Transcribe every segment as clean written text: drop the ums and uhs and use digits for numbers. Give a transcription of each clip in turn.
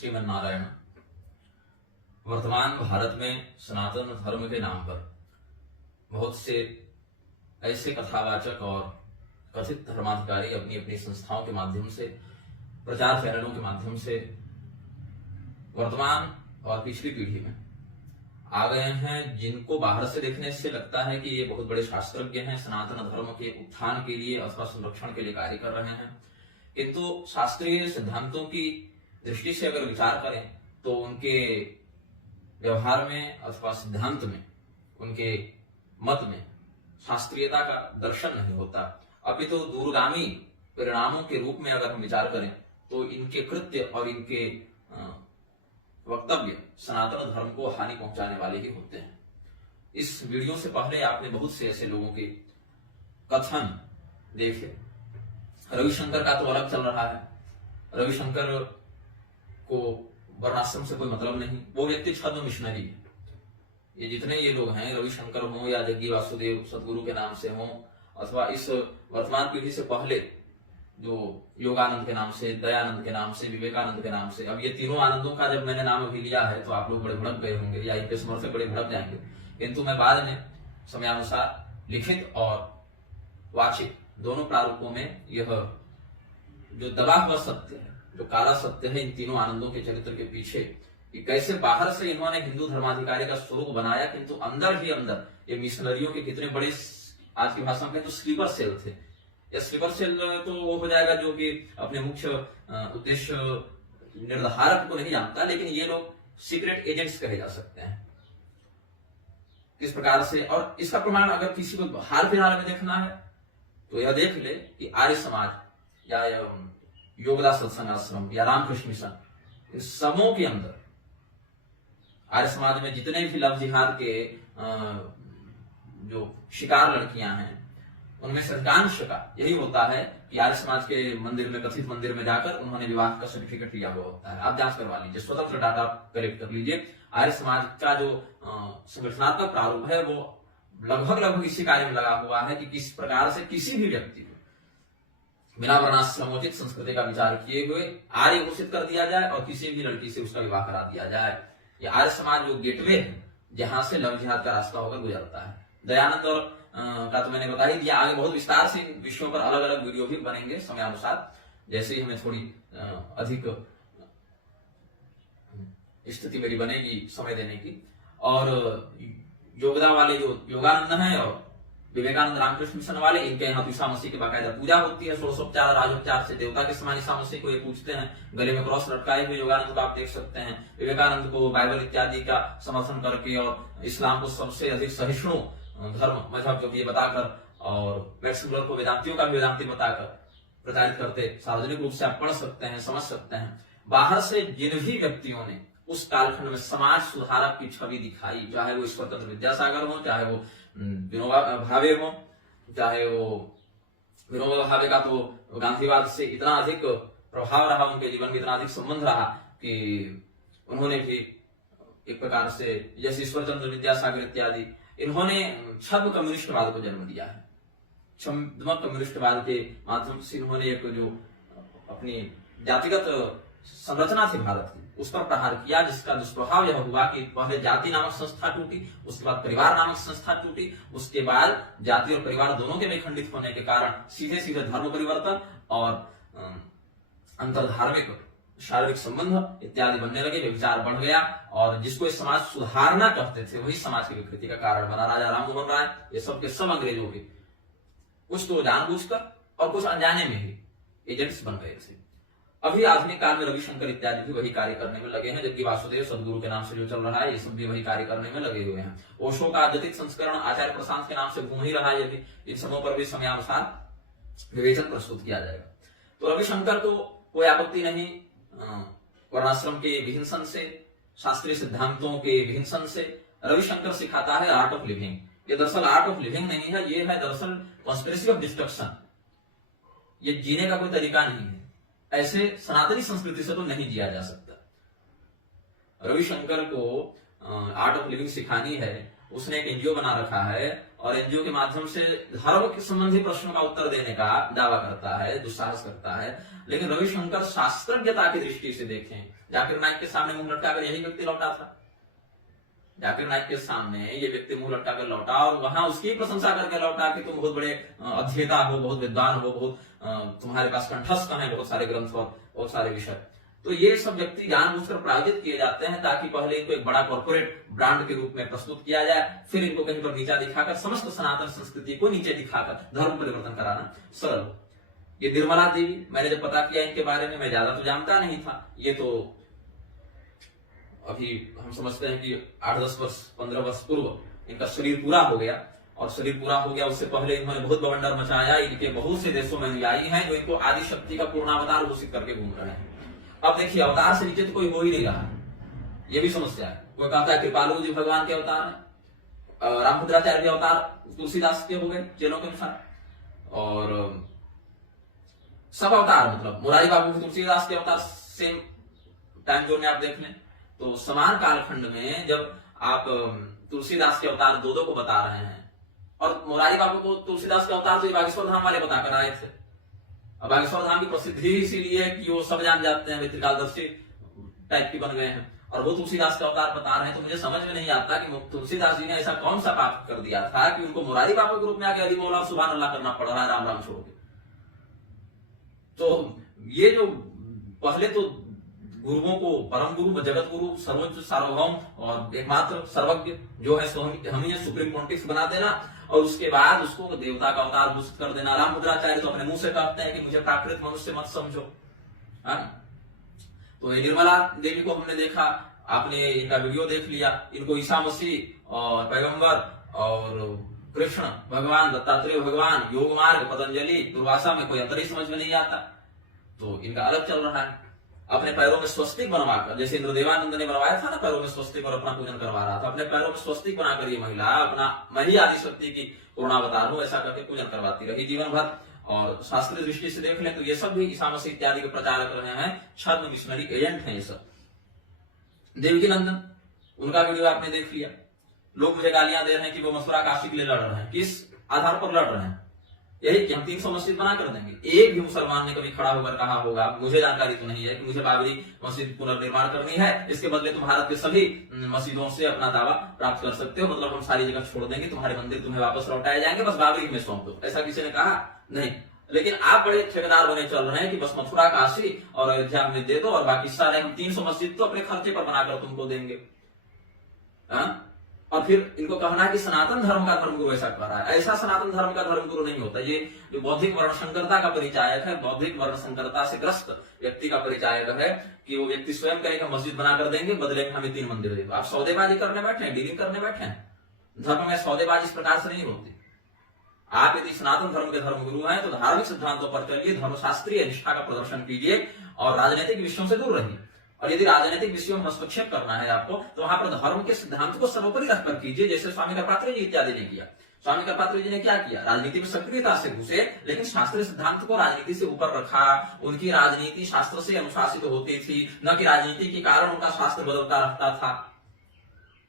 श्रीमन्नारायण। वर्तमान भारत में सनातन धर्म के नाम पर बहुत से ऐसे कथावाचक और कथित धर्माधिकारी अपनी अपनी संस्थाओं के माध्यम से, प्रचार चैनलों के माध्यम से वर्तमान और पिछली पीढ़ी में आ गए हैं, जिनको बाहर से देखने से लगता है कि ये बहुत बड़े शास्त्रज्ञ हैं, सनातन धर्म के उत्थान के लिए अथवा संरक्षण के लिए कार्य कर रहे हैं। किंतु शास्त्रीय सिद्धांतों की दृष्टि से अगर विचार करें तो उनके व्यवहार में अथवा सिद्धांत में, उनके मत में शास्त्रीयता का दर्शन नहीं होता। अभी तो दूरगामी परिणामों के रूप में अगर हम विचार करें तो इनके कृत्य और इनके वक्तव्य सनातन धर्म को हानि पहुंचाने वाले ही होते हैं। इस वीडियो से पहले आपने बहुत से ऐसे लोगों के कथन देखे। रविशंकर का तो अलग चल रहा है। रविशंकर को वर्णाश्रम से कोई मतलब नहीं, वो व्यक्ति छद्म मिशनरी है। ये जितने ये लोग हैं, रविशंकर हो या जग्गी वासुदेव सदगुरु के नाम से हो, अथवा इस वर्तमान पीढ़ी से पहले जो योगानंद के नाम से, दयानंद के नाम से, विवेकानंद के नाम से, अब ये तीनों आनंदों का जब मैंने नाम अभी लिया है तो आप लोग बड़े भड़क गए होंगे या इनके समर्थक बड़े भड़क जाएंगे। किंतु मैं बाद में समयानुसार लिखित और वाचिक दोनों प्रारूपों में यह जो दबा हुआ सत्य है, जो काला सत्य है इन तीनों आनंदों के चरित्र के पीछे, कि कैसे बाहर से इन्होंने हिंदू धर्माधिकारी का स्वरूप बनाया, किंतु अंदर ही अंदर ये मिशनरियों के कितने बड़े, आज की भाषा में तो स्लीपर सेल थे। ये स्लीपर सेल तो वो हो जाएगा जो कि अपने मुख्य उद्देश्य निर्धारक को नहीं जानता, लेकिन ये लोग सीक्रेट एजेंट्स कहे जा सकते हैं। किस प्रकार से, और इसका प्रमाण अगर किसी को हाल फिलहाल में देखना है तो यह देख ले कि आर्य समाज या योगदा सत्संग आश्रम या रामकृष्ण मिशन, इन सबों के अंदर आर्य समाज में जितने भी लव जिहाद के जो शिकार लड़कियां हैं, उनमें से अधिकांश का यही होता है कि आर्य समाज के मंदिर में, कथित मंदिर में जाकर उन्होंने विवाह का सर्टिफिकेट लिया हुआ होता है। आप जांच करवा लीजिए, स्वतंत्र डाटा कलेक्ट कर लीजिए। आर्य समाज का जो संगठनात्मक प्रारूप है वो लगभग इसी कार्य में लगा हुआ है कि किस प्रकार से किसी भी व्यक्ति को बिना वर्णाश्रमोचित संस्कृति का विचार किए हुए आर्य घोषित कर दिया जाए और किसी भी लड़की से उसका विवाह करा दिया जाए। ये आर्य समाज जो गेटवे है जहां से लव जिहाद का रास्ता होकर गुजरता है। दयानंद और का तो मैंने बता ही दिया। आगे बहुत विस्तार से इन विषयों पर अलग अलग वीडियो भी बनेंगे समयानुसार, जैसे ही हमें थोड़ी अधिक स्थिति मेरी बनेगी समय देने की। और योगदा वाले जो योगानंद है और विवेकानंद रामकृष्ण मिशन वाले, इनके यहाँ ईसा मसीह की बाकायदा पूजा होती है, षोडशोपचार राजोपचार से देवता के समान ईसा मसीह को ये पूछते हैं। गले में क्रॉस लटकाए हुए योगानंद को आप देख सकते हैं। विवेकानंद को बाइबल इत्यादि का समर्थन करके और इस्लाम को सबसे अधिक सहिष्णु धर्म मजहब जो ये बताकर, और मैक्स मुलर को वेदांतियों का भी वेदांति बताकर प्रचारित करते, सार्वजनिक रूप से आप पढ़ सकते हैं, समझ सकते हैं। बाहर से जिन भी व्यक्तियों ने उस कालखंड में समाज सुधारक की छवि दिखाई, चाहे वो ईश्वर चंद्र विद्यासागर हो, चाहे वो विनोबा भावे हो, चाहे वो विनोबा भावे का तो गांधीवाद से इतना अधिक प्रभाव रहा, उनके जीवन में इतना अधिक संबंध रहा कि उन्होंने भी एक प्रकार से, जैसे ईश्वर चंद्र विद्यासागर इत्यादि, इन्होंने छद्म कम्युनिस्टवाद को जन्म दिया है। छद्म कम्युनिस्टवाद के माध्यम से इन्होंने एक जो अपनी जातिगत संरचना थी भारत की, उस पर प्रहार किया, जिसका दुष्प्रभाव यह हुआ कि पहले जाति नामक संस्था टूटी, उसके बाद परिवार नामक संस्था टूटी, उसके बाद जाति और परिवार दोनों के विखंडित होने के कारण सीधे सीधे धर्म परिवर्तन और अंतरधार्मिक शारीरिक संबंध इत्यादि बनने लगे, व्यभिचार बढ़ गया, और जिसको इस समाज सुधारना चाहते थे वही समाज की विकृति का कारण बना। राजा राम मोहन राय, ये सब के सब अंग्रेजों के कुछ तो जानबूझकर और कुछ अनजाने में ही एजेंट्स बन गए थे। अभी आधुनिक काल में रविशंकर इत्यादि भी वही कार्य करने में लगे हैं, जबकि वासुदेव सदगुरु के नाम से जो चल रहा है, ये सब भी वही कार्य करने में लगे हुए हैं। ओशो का अद्वैत संस्करण आचार्य प्रशांत के नाम से घूम ही रहा है, यदि इन सबों पर भी समयानुसार विवेचन प्रस्तुत किया जाएगा। तो रविशंकर को कोई आपत्ति नहीं वर्णाश्रम के विहिंसन से, शास्त्रीय सिद्धांतों के विहिंसन से। रविशंकर सिखाता है आर्ट ऑफ लिविंग। ये दरअसल आर्ट ऑफ लिविंग नहीं है, ये है दरअसल कॉन्स्पिरेसी ऑफ डिस्ट्रक्शन। ये जीने का कोई तरीका नहीं है, ऐसे सनातनी संस्कृति से तो नहीं जिया जा सकता। रविशंकर को आर्ट ऑफ लिविंग सिखानी है, उसने एक एनजीओ बना रखा है और एनजीओ के माध्यम से धर्म के संबंधी प्रश्नों का उत्तर देने का दावा करता है, दुस्साहस करता है। लेकिन रविशंकर शास्त्रज्ञता की दृष्टि से देखें, जाकिर नाइक के सामने मुंह लटकाकर यही व्यक्ति लौटा था। जाकिर नाइक के सामने ये व्यक्ति मुंह लटकाकर लौटा और वहां उसकी प्रशंसा करके लौटा कि तुम बहुत बड़े अध्येता हो, बहुत विद्वान हो, बहुत तुम्हारे पास कंठस्थ है बहुत सारे ग्रंथ और बहुत सारे विषय। तो ये सब व्यक्ति जानबूझकर प्रायोजित किए जाते हैं ताकि पहले इनको एक बड़ा कॉर्पोरेट ब्रांड के रूप में प्रस्तुत किया जाए, फिर इनको कहीं पर नीचा दिखाकर समस्त सनातन संस्कृति को नीचे दिखाकर धर्म परिवर्तन कराना सरल। ये निर्मला देवी, मैंने जब पता किया इनके बारे में, मैं ज्यादा तो जानता नहीं था। ये तो अभी हम समझते हैं कि 8-10 वर्ष 15 वर्ष पूर्व इनका शरीर पूरा हो गया, और शरीर पूरा हो गया उससे पहले इन्होंने बहुत बवंडर मचाया। इनके बहुत से देशों में अनुयायी हैं जो इनको आदि शक्ति का पूर्णावतार घोषित करके घूम रहे हैं। अब देखिए, अवतार से नीचे तो कोई हो ही नहीं रहा, ये भी समस्या है। कोई कहता है कृपालु जी भगवान के अवतार है, रामभद्राचार्य के अवतार तुलसीदास के हो गए चेलों के अनुसार, और सब अवतार मतलब मुरारी बाबू के तुलसीदास के अवतार सेम टाइम जोन में आप देख लें तो समान कालखंड में जब आप तुलसीदास के अवतार दो को बता रहे हैं, और मुरारी बाबू को तुलसीदास के अवतार तो बागेश्वर धाम वाले बताकर आए थे। अब बागेश्वर धाम की प्रसिद्धि इसीलिए है कि वो सब जान जाते हैं, त्रिकालदर्शी टाइप की बन गए हैं, और वो तुलसीदास का अवतार बता रहे हैं। तो मुझे समझ में नहीं आता कि तुलसीदास जी ने ऐसा कौन सा पाप कर दिया था कि उनको मुरारी बाबू के रूप में आके अली मौला सुभान अल्लाह करना पड़ रहा है राम राम छोड़ के। तो ये जो पहले तो गुरुओं को परम गुरु, जगत गुरु, सर्वोच्च सार्वभौम और एकमात्र सर्वज्ञ जो है हम ही सुप्रीम पॉन्टिक्स बना देना, और उसके बाद उसको देवता का अवतार घोषित कर देना। रामभद्राचार्य तो अपने मुंह से कहते हैं कि मुझे प्राकृत मनुष्य मत समझो, है। तो ये निर्मला देवी को हमने देखा, आपने इनका वीडियो देख लिया, इनको ईसा मसीह और पैगंबर और कृष्ण भगवान, दत्तात्रेय भगवान, योग मार्ग, पतंजलि, दुर्वासा में कोई अंतर ही समझ में नहीं आता। तो इनका अलग चल रहा है। अपने पैरों में स्वस्तिक बनवाकर, जैसे इंद्रदेवानंद ने बनवाया था ना पैरों में स्वस्तिक और अपना पूजन करवा रहा था, अपने पैरों में स्वस्तिक बनाकर ये महिला अपना मैं ही आदि शक्ति की पूर्णावतार हूं ऐसा करके पूजन करवाती रही जीवन भर। और शास्त्रीय दृष्टि से देख लें तो ये सब भी ईसा मसीह इत्यादि के प्रचारक रहे हैं, छद्म मिशनरी एजेंट हैं ये सब। देवकी नंदन, उनका वीडियो आपने देख लिया। लोग मुझे गालियां दे रहे हैं कि वो मथुरा काशी के लिए लड़ रहे हैं। किस आधार पर लड़ रहे हैं? यही कि हम 300 मस्जिद बना कर देंगे। एक भी मुसलमान ने कभी खड़ा होकर कहा होगा, मुझे जानकारी तो नहीं है, कि मुझे बाबरी मस्जिद पुनर्निर्माण करनी है, इसके बदले तुम भारत के सभी मस्जिदों से अपना दावा प्राप्त कर सकते हो, मतलब हम सारी जगह छोड़ देंगे, तुम्हारे मंदिर तुम्हें वापस लौटाए जाएंगे, बस बाबरी में सौंप दो। ऐसा किसी ने कहा नहीं। लेकिन आप बड़े ठेकेदार बने चल रहे हैं कि बस मथुरा काशी और अयोध्या में दे दो और बाकी सारे हम 300 मस्जिद तो अपने खर्चे पर बनाकर तुमको देंगे। और फिर इनको कहना है कि सनातन धर्म का धर्मगुरु ऐसा कर रहा है। ऐसा सनातन धर्म का धर्मगुरु नहीं होता। ये जो बौद्धिक वर्णसंकरता का परिचायक है, बौद्धिक वर्णसंकरता से ग्रस्त व्यक्ति का परिचायक है कि वो व्यक्ति स्वयं कहेगा मस्जिद बनाकर देंगे, बदले में हमें 3 मंदिर दे दो। आप सौदेबाजी करने बैठे हैं, डीलिंग करने बैठे हैं। धर्म में सौदेबाजी इस प्रकार से नहीं होती। आप यदि सनातन धर्म के धर्मगुरु हैं तो धार्मिक सिद्धांतों पर चलिए, धर्मशास्त्रीय निष्ठा का प्रदर्शन कीजिए और राजनीतिक विषयों से दूर रहिए। और यदि राजनीतिक विषयों में हस्तक्षेप करना है आपको तो वहां पर धर्म के सिद्धांत को सर्वोपरि रखकर कीजिए, जैसे स्वामी कर्पात्री जी इत्यादि ने किया। स्वामी कर्पात्री जी ने क्या किया? राजनीति में सक्रियता से घुसे, लेकिन शास्त्रीय सिद्धांत को राजनीति से ऊपर रखा। उनकी राजनीति शास्त्र से अनुशासित होती थी, न कि राजनीति के कारण उनका शास्त्र बदलता रहता था।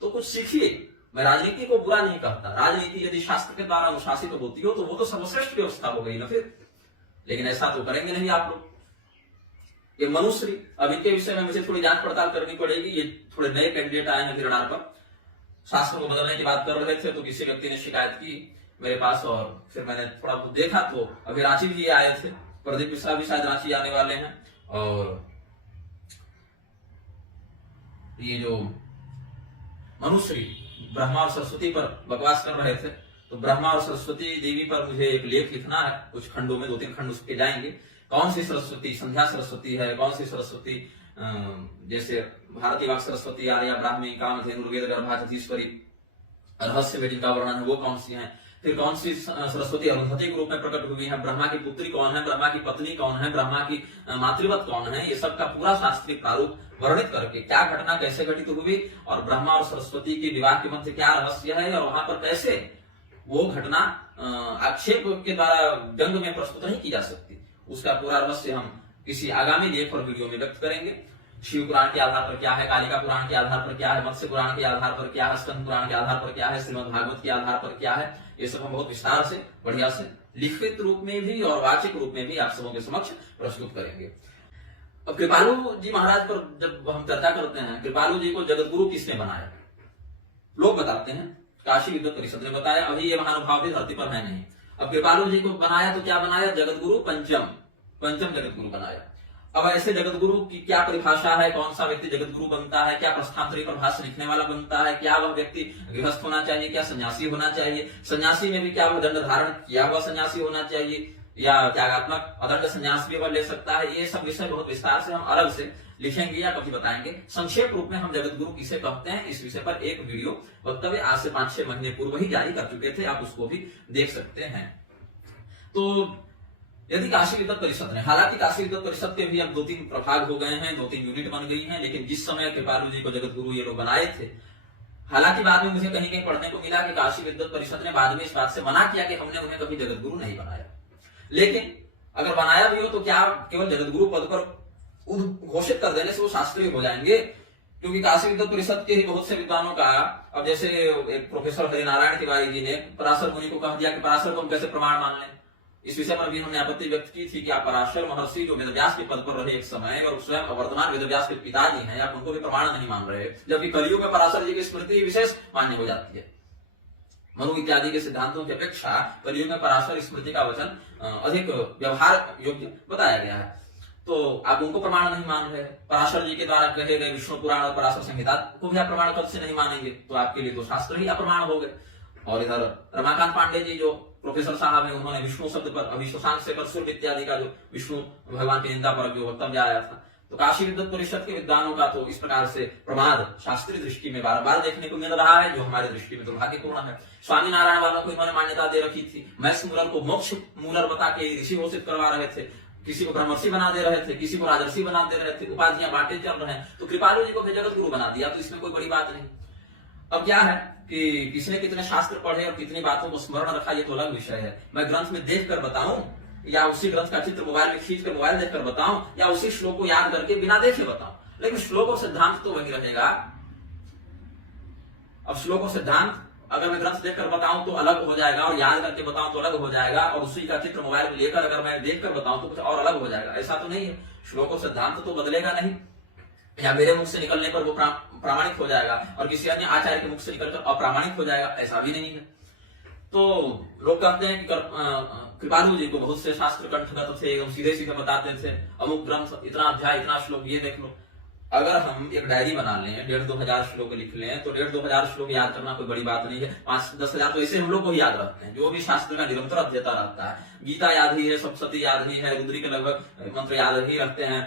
तो कुछ सीखिए। मैं राजनीति को बुरा नहीं कहता, राजनीति यदि शास्त्र के द्वारा अनुशासित होती हो तो वो तो सर्वश्रेष्ठ व्यवस्था हो गई ना फिर। लेकिन ऐसा तो करेंगे नहीं आप लोग। ये मनुश्री, अब इनके विषय में मुझे थोड़ी जांच पड़ताल करनी पड़ेगी। ये थोड़े नए कैंडिडेट आए हैं रडार पर। शास्त्र को बदलने की बात कर रहे थे तो किसी व्यक्ति ने शिकायत की मेरे पास, और फिर मैंने थोड़ा बहुत देखा तो अभी रांची भी आए थे। प्रदीप मिश्रा भी शायद रांची आने वाले हैं। और ये जो मनुश्री ब्रह्मा और सरस्वती पर बकवास कर रहे थे, तो ब्रह्मा और सरस्वती देवी पर मुझे एक लेख लिखना है, कुछ खंडों में 2-3 खंड उसके जाएंगे। कौन सी सरस्वती संध्या सरस्वती है, कौन सी सरस्वती जैसे भारतीय वाक सरस्वती, आर्या, ब्राह्मी, कामधेनु, वेद गर्भा, छत्तीश्वरी, रहस्य में जिनका वर्णन है वो कौन सी है। फिर कौन सी सरस्वती अरुंधति के रूप में प्रकट हुई है, ब्रह्मा की पुत्री कौन है, ब्रह्मा की पत्नी कौन है, ब्रह्मा की मातृवत कौन है। ये सब का पूरा शास्त्रीय प्रारूप वर्णित करके क्या घटना कैसे घटित हुई और ब्रह्मा और सरस्वती के विवाह के मध्य क्या रहस्य है, और वहां पर कैसे वो घटना आक्षेप के द्वारा व्यंग में प्रस्तुत नहीं की जा सकती, उसका पूरा रहस्य हम किसी आगामी लेख और वीडियो में व्यक्त करेंगे। शिव पुराण के आधार पर क्या है, कालिका पुराण के आधार पर क्या है, मत्स्य पुराण के आधार पर क्या है, स्कंद पुराण के आधार पर क्या है, श्रीमद् भागवत के आधार पर क्या है, ये सब हम बहुत विस्तार से बढ़िया से लिखित रूप में भी और वाचिक रूप में भी आप सबों के समक्ष प्रस्तुत करेंगे। अब कृपालु जी महाराज पर जब हम चर्चा करते हैं, कृपालु जी को जगत गुरु किसने बनाया? लोग बताते हैं, काशी विद्वत परिषद ने बताया, अभी ये महानुभाव भी धरती पर है नहीं। अब कृपालु जी को बनाया तो क्या बनाया? जगत गुरु पंचम जगत गुरु बनाया। अब ऐसे जगत गुरु की क्या परिभाषा है? कौन सा व्यक्ति जगत गुरु बनता है? क्या प्रस्थांतरी पर भाष्य लिखने वाला बनता है? क्या वह व्यक्ति गृहस्थ होना चाहिए? क्या सन्यासी होना चाहिए? सन्यासी में भी क्या वह दंड धारण किया हुआ सन्यासी होना चाहिए या त्यागात्मक अदंड संन्यास भी वह ले सकता है? ये सब विषय बहुत विस्तार से हम अलग से लिखेंगे या कभी बताएंगे। संक्षेप रूप में हम जगत गुरु किसे कहते हैं इस विषय पर एक वीडियो वक्तव्य आज से 5-6 महीने पूर्व ही जारी कर चुके थे, आप उसको भी देख सकते हैं। तो यदि काशी विद्वत परिषद ने, हालांकि काशी विद्वत परिषद के भी अब 2-3 प्रभाग हो गए हैं, 2-3 यूनिट बन गई हैं, लेकिन जिस समय कृपालु जी को जगत गुरु ये लोग बनाए थे, हालांकि बाद में मुझे कहीं कहीं पढ़ने को मिला कि काशी विद्वत परिषद ने बाद में इस बात से मना किया कि हमने उन्हें कभी जगत गुरु नहीं बनाया। लेकिन अगर बनाया भी हो तो क्या केवल जगत गुरु पद पर घोषित कर देने से वो शास्त्रीय हो जाएंगे? क्योंकि काशी विद्वत परिषद के ही बहुत से विद्वानों का, अब जैसे एक प्रोफेसर हरिनारायण तिवारी जी ने पराशर मुनि को कह दिया कि पराशर को हम कैसे प्रमाण मान लें। इस विषय पर भी हमने आपत्ति व्यक्त की थी कि आप पराशर महर्षि जो वेदव्यास के पद पर रहे एक समय और स्वयं वर्तमान वेदव्यास के पिताजी हैं, आप उनको भी प्रमाण नहीं मान रहे, जबकि कलियुग में पराशर जी की स्मृति विशेष मान्य हो जाती है। मनु इत्यादि के सिद्धांतों की अपेक्षा कलियुग में पराशर स्मृति का वचन अधिक व्यवहार योग्य बताया गया है, तो आप उनको प्रमाण नहीं मान रहे। पराशर जी के द्वारा कहे गए विष्णु पुराण और पराशर संहिता को भी आप प्रमाण पद से नहीं मानेंगे, तो आपके लिए तो शास्त्र ही अप्रमाण हो गए। और इधर रमाकांत पांडे जी जो प्रोफेसर साहब है, उन्होंने विष्णु शब्द पर अविश्वासांक से कर इत्यादि का जो विष्णु भगवान की निंदा पर जो वक्तव्य आया था, तो काशी विद्वत परिषद के विद्वानों का तो इस प्रकार से प्रमाद शास्त्रीय दृष्टि में बार बार देखने को मिल रहा है, जो हमारे दृष्टि में दुर्भाग्यपूर्ण है। स्वामी नारायण वालों को इन्होंने मान्यता दे रखी थी, मैक्स मूलर को मोक्ष मूलर बता के ऋषि घोषित करवा रहे थे, किसी को ब्रह्मर्षि बना दे रहे थे, किसी को राजर्षि बना दे रहे थे, उपाधियां बांटे चल रहे हैं, तो कृपालु जी को जगत गुरु बना दिया, तो इसमें कोई बड़ी बात नहीं। अब क्या है कि किसने कितने शास्त्र पढ़े और कितनी बातों को स्मरण रखा, ये तो अलग विषय है। मैं ग्रंथ में देख कर बताऊं या उसी ग्रंथ का चित्र मोबाइल में खींच कर मोबाइल देखकर बताऊं या उसी श्लोक को याद करके बिना देखे बताऊं, लेकिन श्लोक और सिद्धांत तो वही रहेगा। अब श्लोक और सिद्धांत अगर मैं ग्रंथ देखकर बताऊं तो अलग हो जाएगा, और याद करके बताऊं तो अलग हो जाएगा, और उसी का चित्र मोबाइल में लेकर अगर मैं देखकर बताऊं तो कुछ और अलग हो जाएगा। ऐसा तो नहीं है, श्लोक और सिद्धांत तो बदलेगा नहीं, या मेरे मुख से निकलने पर वो प्रामाणिक हो जाएगा और किसी अन्य आचार्य के मुख से निकलकर अप्रामाणिक हो जाएगा, ऐसा भी नहीं है। तो लोग कहते हैं कि कृपालु जी को बहुत से शास्त्र कंठगत थे, एकदम सीधे सीधे बताते थे, अमुक ग्रंथ इतना अध्याय इतना श्लोक ये देख लो। अगर हम एक डायरी बना लें, 1,500-2 हजार श्लोक लिख लें, तो 1,500-2 हजार श्लोक याद करना कोई बड़ी बात नहीं है। 5-10 हजार तो ऐसे हम लोग को ही याद रखते हैं, जो भी शास्त्र का निरंतर अध्ययता रहता है। गीता याद ही है, सप्तशती याद ही है, रुद्री के लगभग मंत्र याद ही रखते हैं,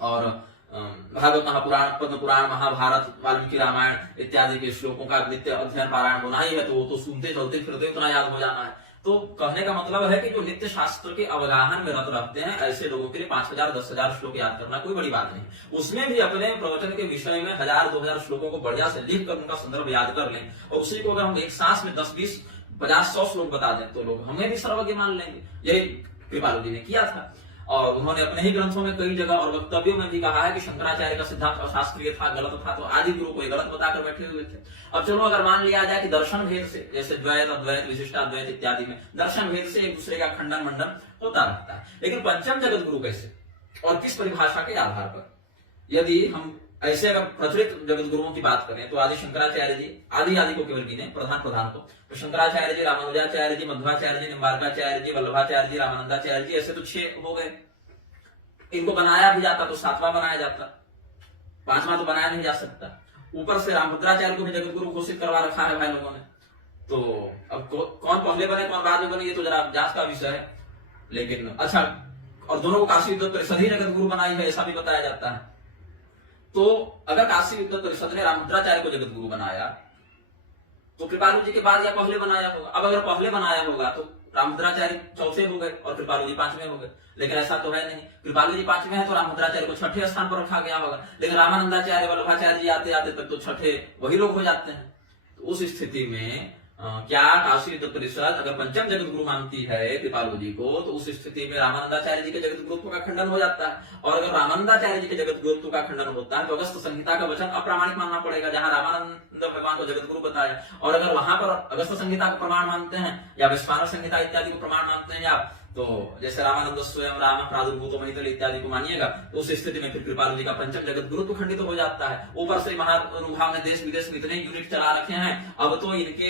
और भागवत महापुराण, पद्म पुराण, महाभारत, वाल्मीकि रामायण इत्यादि के श्लोकों का नित्य अध्ययन पारायण होना ही है, तो वो तो सुनते चलते फिरते उतना याद हो जाना है। तो कहने का मतलब है कि जो नित्य शास्त्र के अवगाहन में रत रहते हैं, ऐसे लोगों के लिए 5,000-10 हजार श्लोक याद करना कोई बड़ी बात नहीं। उसमें भी अपने प्रवचन के विषय में 1,000-2 हजार श्लोकों को बढ़िया से लिख कर उनका संदर्भ याद कर लें, और उसी को अगर हम एक सांस में 10-20-50-100 श्लोक बता दें तो लोग हमें भी सर्वज्ञ मान लेंगे। यही कृपालु जी ने किया था, और उन्होंने अपने ही ग्रंथों में कई जगह और वक्तव्यों में भी कहा है कि शंकराचार्य का सिद्धांत अशास्त्रीय था, गलत था, तो आदि गुरु को गलत बताकर बैठे हुए थे। अब चलो अगर मान लिया जाए कि दर्शन भेद से, जैसे द्वैत, अद्वैत, विशिष्टाद्वैत इत्यादि में दर्शन भेद से एक दूसरे का खंडन मंडन होता रहता है, लेकिन पंचम जगत गुरु कैसे और किस परिभाषा के आधार पर? यदि हम ऐसे अगर प्रचलित जगत गुरुओं की बात करें तो आदि शंकराचार्य जी, आदि को केवल गिने, प्रधान को, तो शंकराचार्य जी, रामानुजाचार्य जी, मध्वाचार्य जी, निम्बार्काचार्य जी, वल्लभाचार्य जी, रामानंदाचार्य जी, ऐसे तो 6 हो गए। इनको बनाया भी जाता तो 7वां बनाया जाता, 5वां तो बनाया नहीं जा सकता। ऊपर से रामभद्राचार्य को भी जगत गुरु घोषित करवा रखा है भाई लोगों ने, तो अब कौन पहले बने कौन बाद में बने ये तो जरा जांच का विषय है। लेकिन अच्छा, और दोनों को काशी विद्वत परिषद ही जगत गुरु बनाई है ऐसा भी बताया जाता है। तो अगर काशी विद्वत परिषद ने रामभद्राचार्य को जगत गुरु बनाया तो कृपालु जी के बाद या पहले बनाया होगा। अब अगर पहले बनाया होगा तो रामभद्राचार्य 4थे हो गए और कृपालु जी 5वें हो गए, लेकिन ऐसा तो है नहीं। कृपालु जी 5वें हैं तो रामभद्राचार्य को 6ठे स्थान पर रखा गया होगा, लेकिन रामानंदाचार्य, वल्लभाचार्य जी आते आते तक तो 6ठे वही लोग हो जाते हैं। तो उस स्थिति में क्या काशी युद्ध परिषद अगर पंचम जगत गुरु मानती है कृपालु जी को, तो उस स्थिति में रामानंदाचार्य जी के जगत गुरुत्व का खंडन हो जाता है। और अगर रामानंदाचार्य जी के जगत गुरुत्व का खंडन होता है तो अगस्त संहिता का वचन अप्रामाणिक मानना पड़ेगा, जहां रामानंद भगवान को जगत गुरु बताया। और अगर वहां पर अगस्त संहिता को प्रमाण मानते हैं या विश्वानर संहिता इत्यादि को प्रमाण मानते हैं, या तो जैसे रामानंद स्वयं राम प्रादुर्भूतो महितल इत्यादि को मानिएगा, तो उस स्थिति में फिर कृपालु जी का पंचम जगत गुरु तो खंडित हो जाता है। ऊपर से महानुभाव ने देश विदेश में इतने यूनिट चला रखे हैं, अब तो इनके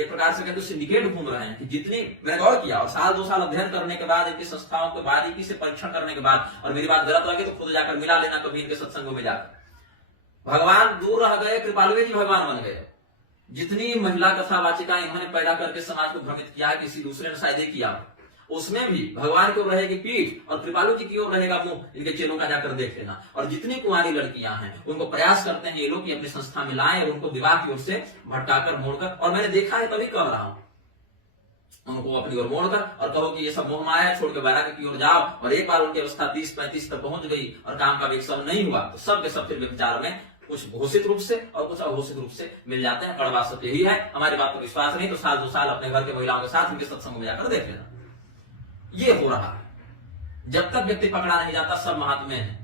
एक प्रकार से कहते सिंडिकेट घूम रहे हैं कि जितनी मैंने गौर किया और साल 2 साल अध्ययन करने के बाद इनकी संस्थाओं के बारीकी से परीक्षण करने के बाद, और मेरी बात गलत लगे तो खुद जाकर मिला लेना कभी इनके सत्संगों में जाकर। भगवान दूर रह गए, कृपालु जी भगवान बन गए। जितनी महिला कथा वाचिका इन्होंने पैदा करके समाज को भ्रमित किया है, किसी दूसरे ने शायद किया, उसमें भी भगवान की ओर रहेगी पीठ और कृपालु जी की ओर रहेगा मुंह। इनके चेलों का जाकर देख लेना। और जितनी कुंवारी लड़कियां हैं उनको प्रयास करते हैं ये लोग कि अपनी संस्था में लाएं और उनको विवाह की ओर से भटकाकर मोड़कर, और मैंने देखा है तभी कह रहा हूं, उनको अपनी ओर मोड़कर और कहो कि ये सब मोह माया छोड़ के वैराग्य की ओर जाओ। और एक बार उनकी अवस्था 30-35 तक पहुंच गई और काम का विकसन नहीं हुआ तो सब के सब फिर विचार में कुछ घोषित रूप से और कुछ अघोषित रूप से मिल जाते हैं। कड़वा सत्य यही है। हमारी बात पर विश्वास नहीं तो साल 2 साल अपने घर के महिलाओं के साथ उनके सत्संग में जाकर देख लेना। ये हो रहा है। जब तक व्यक्ति पकड़ा नहीं जाता सब महात्म्य है।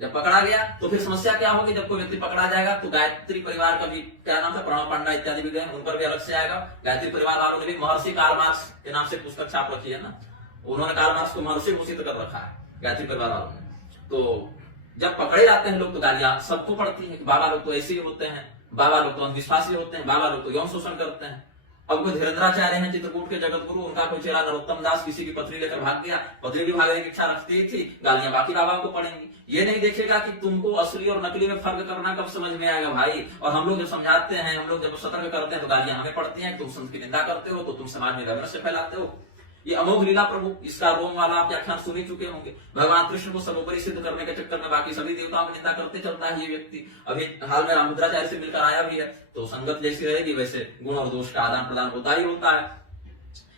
जब पकड़ा गया तो फिर समस्या क्या होगी, जब कोई व्यक्ति पकड़ा जाएगा तो गायत्री परिवार का भी क्या नाम था, प्रणव पांडा इत्यादि भी गए, उन पर भी अलग से आएगा। गायत्री परिवार वालों ने भी महर्षि कार्ल मार्क्स के नाम से पुस्तक छाप रखी है ना, उन्होंने कार्ल मार्क्स को महर्षि घोषित कर रखा है गायत्री परिवार वालों ने। तो जब पकड़े जाते हैं लोग तो गालियां सबको पड़ती है कि बाबा लोग तो ऐसे ही होते हैं, बाबा लोग तो अंधविश्वासी होते हैं, बाबा लोग तो यौन शोषण करते हैं। अब कोई धीरेन्द्राचार्य हैं चित्रकूट के जगत गुरु, उनका कोई चेला नरोत्तम दास किसी की पत्नी लेकर भाग गया, पत्नी भी भागने की इच्छा रखती थी, गालियां बाकी बाबा को पड़ेंगी। ये नहीं देखेगा कि तुमको असली और नकली में फर्क करना कब समझ में आएगा भाई। और हम लोग जब समझाते हैं, हम लोग जब सतर्क करते हैं तो गालियां हमें पड़ती हैं। तुम संत की निंदा करते हो तो तुम समाज में वैमनस्य फैलाते हो। ये अमोघ लीला प्रभु, इसका रोम वाला आप व्याख्यान सुन ही चुके होंगे। भगवान कृष्ण को सर्वोपरि सिद्ध करने के चक्कर में बाकी सभी देवताओं की निंदा करते चलता है ये व्यक्ति। अभी हाल में रामभद्राचार्य से मिलकर आया भी है, तो संगत जैसी रहेगी वैसे गुण और दोष का आदान प्रदान होता ही होता है।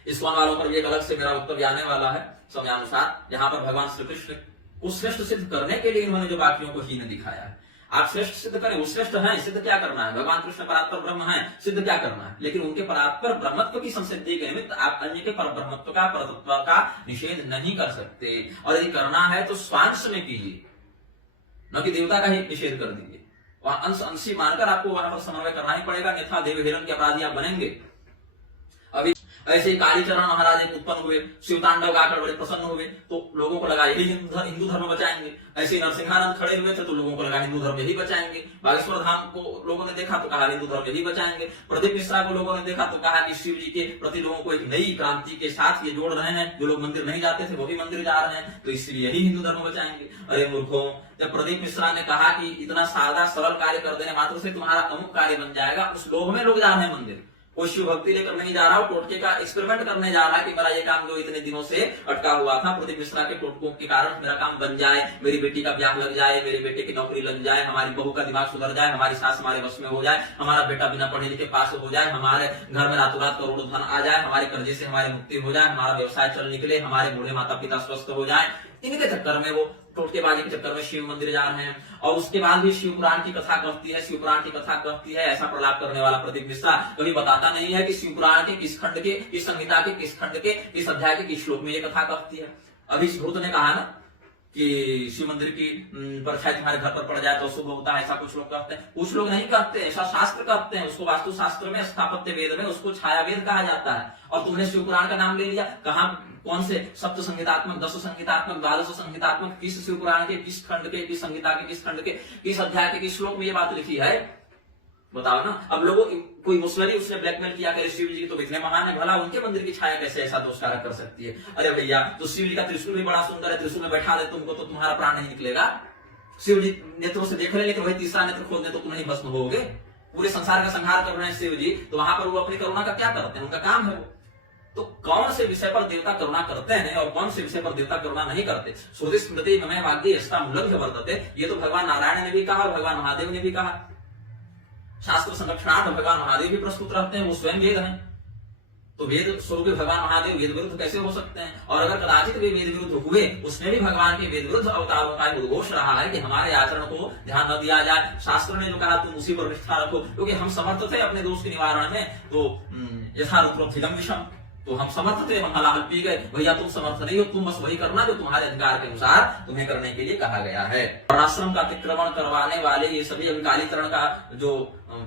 इस्कॉन वालों पर भी एक अलग से मेरा वक्तव्य आने वाला है समयानुसार, जहां पर भगवान श्री कृष्ण को श्रेष्ठ सिद्ध करने के लिए इन्होंने जो बाकियों को हीन दिखाया है। आप श्रेष्ठ सिद्ध करें, वो श्रेष्ठ है, सिद्ध क्या करना है? भगवान कृष्ण परात्पर ब्रह्म है, सिद्ध क्या करना है? लेकिन उनके परात्पर ब्रह्मत्व की संसिद्धि के निमित्त आप अन्य के पर ब्रह्मत्व का परतत्व का निषेध नहीं कर सकते। और यदि करना है तो स्वांश में कीजिए, न कि देवता का ही निषेध कर दीजिए। वहां अंश अंशी मानकर आपको वहां पर समन्वय करना ही पड़ेगा, अन्यथा देव हिरण के अपराधी आप बनेंगे। अभी ऐसे ही कालीचरण महाराज एक उत्पन्न हुए, शिवतांडव गाकर बड़े प्रसन्न हुए, तो लोगों को लगा यही हिंदू धर्म बचाएंगे। ऐसे ही नरसिंहानंद खड़े हुए थे तो लोगों को लगा हिंदू धर्म यही बचाएंगे। बागेश्वर धाम को लोगों ने देखा तो कहा हिंदू धर्म यही बचाएंगे। प्रदीप मिश्रा को लोगों ने देखा तो कहा कि शिव जी के प्रति लोगों को एक नई क्रांति के साथ ये जोड़ रहे हैं। जो लोग मंदिर नहीं जाते थे वो भी मंदिर जा रहे हैं, तो इसलिए यही हिंदू धर्म बचाएंगे। अरे मूर्खों, जब प्रदीप मिश्रा ने कहा कि इतना सादा सरल कार्य कर देने मात्र से तुम्हारा अमुक कार्य बन जाएगा, उस लोभ में लोग जा रहे हैं मंदिर। कोई शिव भक्ति लेकर नहीं जा रहा हो, टोटके का एक्सपेरिमेंट करने जा रहा है कि मेरा ये काम जो इतने दिनों से अटका हुआ था प्रदीप मिश्रा के टोटकों के कारण मेरा काम बन जाए, मेरी बेटी का ब्याह लग जाए, मेरे बेटे की नौकरी लग जाए, हमारी बहू का दिमाग सुधर जाए, हमारी सास हमारे वश में हो जाए, हमारा बेटा बिना पढ़े लिखे पास हो जाए, हमारे घर में रातों रात करोड़ों धन आ जाए, हमारे कर्जे से हमारी मुक्ति हो जाए, हमारा व्यवसाय चल निकले, हमारे बूढ़े माता पिता स्वस्थ हो जाए। इनके चक्कर में वो टोटकेबाजी के चक्कर में शिव मंदिर जा रहे हैं। और उसके बाद भी शिव पुराण की कथा कहती है, शिव पुराण की कथा कहती है, ऐसा प्रलाप करने वाला प्रदीप मिश्रा कभी बताता नहीं है कि शिव पुराण के किस खंड के, किस संहिता के, किस खंड के, किस अध्याय के, किस श्लोक में ये कथा कहती है। अभी भूत ने कहा ना कि शिव मंदिर की परछाई तुम्हारे घर पर पड़ जाए तो शुभ होता है, ऐसा कुछ लोग कहते हैं। कुछ लोग नहीं कहते, ऐसा शास्त्र कहते हैं। उसको वास्तु शास्त्र में, स्थापत्य वेद में उसको छाया वेद कहा जाता है। और तुमने शिव पुराण का नाम ले लिया। कहा कौन से सप्त संहितात्मक, 10 संहितात्मक, 12 संहितात्मक, किस शिव पुराण के, किस खंड के, किस संहिता के, किस खंड के, किस अध्याय के, किस श्लोक में ये बात लिखी है? बताओ ना। अब लोगों कोई मुसलरी उसने ब्लैकमेल किया करे शिव जी तो इतने महान है, भला उनके मंदिर की छाया कैसे ऐसा दोषकारक कर सकती है? अरे भैया, तो शिव जी का त्रिशूल भी बड़ा सुंदर है, त्रिशूल में बैठा दे तुमको तो तुम्हारा प्राण नहीं निकलेगा। शिव जी नेत्रों से देख रहे, लेकिन वही तीसरा नेत्र खोलने तो तुम नहीं भस्म होगे। पूरे संसार का संहार कर रहे हैं शिव जी, तो वहां पर वो अपनी करुणा का क्या करते हैं? उनका काम है वो। तो कौन से विषय पर देवता करुणा करते हैं और कौन से विषय पर देवता करुणा नहीं करते? श्रुति स्मृति ममे वाक्ये यष्टामूलम् वर्तते, ये तो भगवान नारायण ने भी कहा और भगवान महादेव ने भी कहा। शास्त्र संरक्षणार्थ भगवान महादेव भी प्रस्तुत रहते हैं, वो स्वयं वेद हैं। तो वेद स्वरूपी भगवान महादेव वेद विरुद्ध कैसे हो सकते हैं? और अगर कदाचित वे वेद विरुद्ध हुए, उसमें भी भगवान के वेद विरुद्ध अवतारों का उद्घोष रहा है कि हमारे आचरण को ध्यान न दिया जाए। शास्त्र ने जो कहा तुम उसी पर निष्ठा रखो, क्योंकि हम समर्थ थे अपने दोष के निवारण में, तो यथारूपम विषम, तो हम समर्थ थे, हम हलाहल पी गए। भैया तुम समर्थ नहीं हो, तुम बस वही करना जो तुम्हारे अधिकार के अनुसार तुम्हें करने के लिए कहा गया है। वर्णाश्रम का अतिक्रमण करवाने वाले ये सभी अभी कालीकरण का जो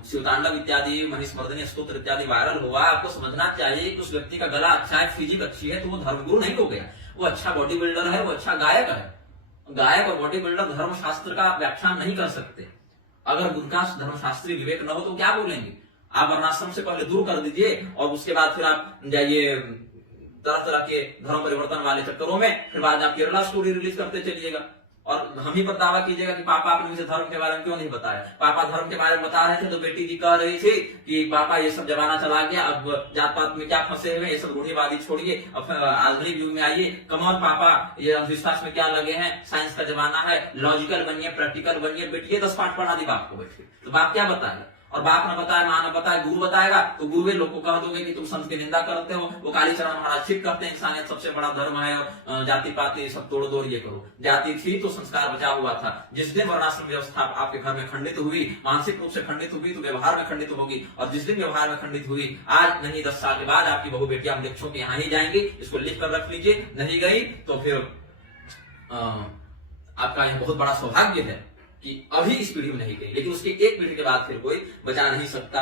शिवतांडव इत्यादि मनीषमर्दनी स्तोत्र इत्यादि वायरल हुआ, आपको समझना चाहिए कि उस व्यक्ति का गला अच्छा है, फिजिक अच्छी है, तो वो धर्मगुरु नहीं हो गया। वो अच्छा बॉडी बिल्डर है, वो अच्छा गायक है। गायक और बॉडी बिल्डर धर्मशास्त्र का व्याख्यान नहीं कर सकते। अगर उनका धर्मशास्त्री विवेक न हो तो क्या बोलेंगे? आप वर्णाश्रम से पहले दूर कर दीजिए और उसके बाद फिर आप जाइए तरह तरह के धर्म परिवर्तन वाले चक्करों में, फिर बाद में आप केरला स्टोरी रिलीज करते चलिएगा और हम ही पर दावा कीजिएगा कि पापा आपने मुझे धर्म के बारे में क्यों नहीं बताया। पापा धर्म के बारे में बता रहे थे तो बेटी जी कह रही थी कि पापा ये सब जमाना चला गया, अब जात पात में क्या फंसे हुए, ये सब रूढ़िवादी छोड़िए, अब आधुनिक युग में आइए। कमौन पापा ये अंधविश्वास में क्या लगे हैं, साइंस का जमाना है, लॉजिकल बनिए, प्रैक्टिकल बनिए। बेटी 10 पाठ पढ़ा दी बाप को बैठे, तो बाप क्या बताएगा? और बाप न बताए, मां न बताए, गुरु बताएगा तो गुरुवे लोग को कह दोगे कि तुम संत की निंदा करते हो। वो कालीचरण महाराज ठीक कहते हैं इंसानियत सबसे बड़ा धर्म है और जाति पाति सब तोड़ दो, ये करो। जाति थी तो संस्कार बचा हुआ था। जिस दिन वर्णाश्रम व्यवस्था आपके घर में खंडित हुई, मानसिक रूप से खंडित हुई, तो व्यवहार में खंडित होगी। और जिस दिन व्यवहार में खंडित हुई, आज नहीं 10 साल के बाद आपकी बहु बेटियां वृक्षों के यहाँ ही जाएंगी। इसको लिख कर रख लीजिए, नहीं गई तो फिर आपका यह बहुत बड़ा सौभाग्य है कि अभी इस पीढ़ी में नहीं गई, लेकिन उसकी एक पीढ़ी के बाद फिर कोई बचा नहीं सकता।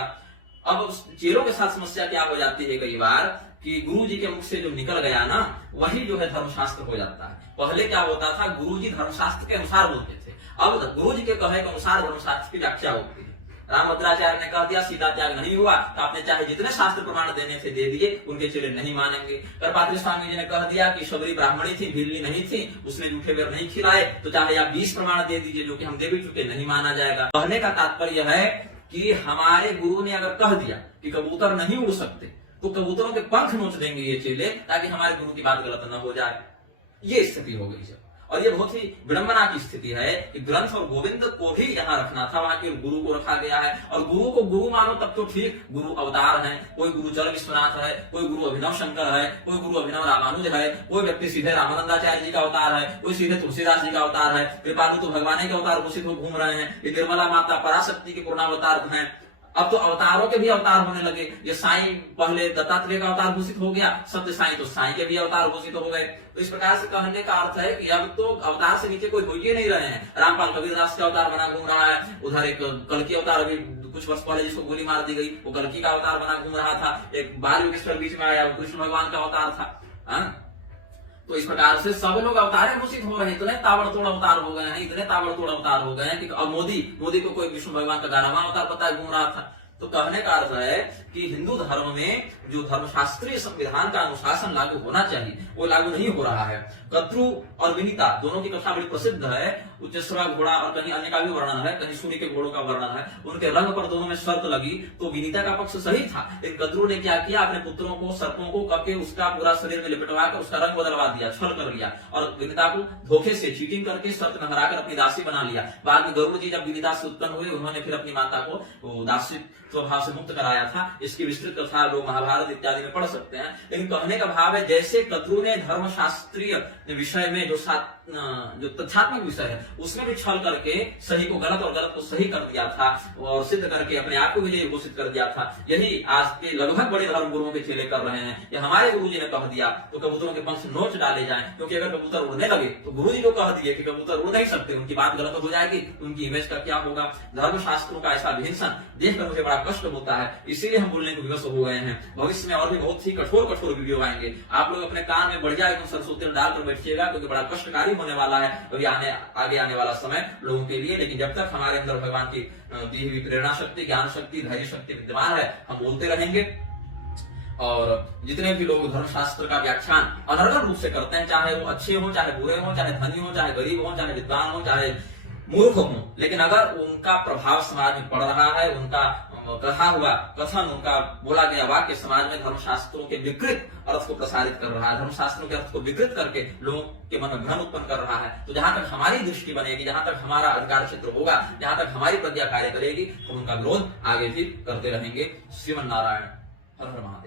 अब चेलों के साथ समस्या क्या हो जाती है कई बार कि गुरु जी के मुख से जो निकल गया ना, वही जो है धर्मशास्त्र हो जाता है। पहले क्या होता था, गुरु जी धर्मशास्त्र के अनुसार बोलते थे, अब गुरु जी के कहे के अनुसार धर्मशास्त्र की व्याख्या होती है। रामभद्राचार्य ने कह दिया सीता त्याग नहीं हुआ, तो आपने चाहे जितने शास्त्र प्रमाण देने थे दे दिए, उनके चेले नहीं मानेंगे। करपात्री स्वामी जी ने कह दिया कि शबरी ब्राह्मणी थी, भिल्ली नहीं थी, उसने जूठे बेर नहीं खिलाए, तो चाहे आप 20 प्रमाण दे दीजिए जो कि हम दे भी चुके, नहीं माना जाएगा। कहने का तात्पर्य है कि हमारे गुरु ने अगर कह दिया कि कबूतर नहीं उड़ सकते, तो कबूतरों के पंख नोच देंगे ये चेले, ताकि हमारे गुरु की बात गलत न हो जाए। ये स्थिति हो गई है और ये बहुत ही विडंबना की स्थिति है कि ग्रंथ और गोविंद को भी यहाँ रखना था, वहां के गुरु को रखा गया है। और गुरु को गुरु मानो तब तो ठीक, गुरु अवतार है। कोई गुरु जल विश्वनाथ है, कोई गुरु अभिनव शंकर है, कोई गुरु अभिनव रामानुज है, कोई व्यक्ति सीधे रामानंदाचार्य जी का अवतार है, कोई सीधे तुलसीदास जी का अवतार है। कृपालु तो भगवान के अवतार घोषित हो घूम रहे हैं। ये निर्मला माता पराशक्ति के पूर्णावतार है। अब तो अवतारों के भी अवतार होने लगे। ये साईं पहले दत्तात्रेय का अवतार घोषित हो गया, सत्य साईं तो साईं के भी अवतार घोषित हो गए। तो इस प्रकार से कहने का अर्थ है कि अब तो अवतार से नीचे कोई हो ही नहीं रहे हैं। रामपाल कबीरदास का अवतार बना घूम रहा है, उधर एक कल्कि अवतार अभी कुछ वर्ष पहले जिसको गोली मार दी गई, वो कल्कि का अवतार बना घूम रहा था। एक बाल योगेश्वर बीच में आया, वो कृष्ण भगवान का अवतार था। तो इस प्रकार से सब लोग अवतार घोषित हो रहे हैं। इतने ताबड़तोड़ अवतार हो गए हैं, इतने ताबड़तोड़ अवतार हो गए हैं कि अब मोदी को कोई विष्णु भगवान का 11वां अवतार पता है घूम रहा था। तो कहने का अर्थ है कि हिंदू धर्म में जो धर्मशास्त्रीय संविधान का अनुशासन लागू होना चाहिए वो लागू नहीं हो रहा है। कद्रु और विनीता दोनों की कथा बड़ी प्रसिद्ध है। उच्चस्वा घोड़ा और कहीं अन्य का भी वर्णन है, कहीं सूर्य के घोड़ों का वर्णन है। उनके रंग पर दोनों में शर्त लगी तो विनीता का पक्ष सही था, लेकिन कद्रु ने क्या किया, अपने पुत्रों को सर्पों को करके उसका पूरा शरीर में लिपटवा कर उसका रंग बदलवा दिया, छल कर लिया और विनीता को धोखे से चीटिंग करके शर्त में हराकर अपनी दासी बना लिया। बाद में गरुड़ जी जब विनीता से उत्पन्न हुए, उन्होंने फिर अपनी माता को दासी स्वभाव से मुक्त कराया था। इसकी विस्तृत कथा लोग महाभारत इत्यादि में पढ़ सकते हैं। लेकिन कहने का भाव है जैसे कद्रु ने धर्मशास्त्रीय विषय में जो तथ्यात्मक विषय है उसमें भी छल करके सही को गलत और गलत को सही कर दिया था और सिद्ध करके अपने आप को विजयी घोषित कर दिया था, यही आज के लगभग बड़े धर्म गुरुओं के चेले कर रहे हैं। कि हमारे गुरु जी ने कह दिया तो कबूतरों के पंख नोच डाले जाएं, क्योंकि अगर कबूतर उड़ने लगे तो गुरु जी को कह दिए कि कबूतर उड़ नहीं सकते, उनकी बात गलत हो जाएगी, उनकी इमेज का क्या होगा। धर्मशास्त्रों का ऐसा हिंसन देखकर मुझे बड़ा कष्ट होता है, इसीलिए हम बोलने को विवश हो गए हैं। भविष्य में और भी बहुत ही कठोर कठोर वीडियो आएंगे, आप लोग अपने कान में बढ़िया एकदम सरसों तेल डालकर बैठिएगा, क्योंकि बड़ा कष्टकारी होने वाला है अभी आगे आने वाला समय लोगों के लिए। लेकिन जब तक हमारे अंदर भगवान की दी हुई प्रेरणा शक्ति, ज्ञान शक्ति, धैर्य शक्ति विद्यमान है, हम बोलते रहेंगे। और जितने भी लोग धर्मशास्त्र का व्याख्यान अनर्गल रूप से करते हैं, चाहे वो अच्छे हो, चाहे बुरे हो, चाहे धनी हो, चाहे गरीब हो, चाहे विद्वान हो, चाहे मूर्ख हो, लेकिन अगर उनका प्रभाव समाज में पड़ रहा है, उनका कहा हुआ कथन, उनका बोला गया वाक्य समाज में धर्मशास्त्रों के विकृत अर्थ को प्रसारित कर रहा है, धर्मशास्त्रों के अर्थ को विकृत करके लोगों के मन में भ्रम उत्पन्न कर रहा है, तो जहां तक हमारी दृष्टि बनेगी, जहां तक हमारा अधिकार क्षेत्र होगा, जहां तक हमारी प्रज्ञा कार्य करेगी, तो उनका विरोध आगे भी करते रहेंगे। श्रीमन नारायण हर हर महादेव।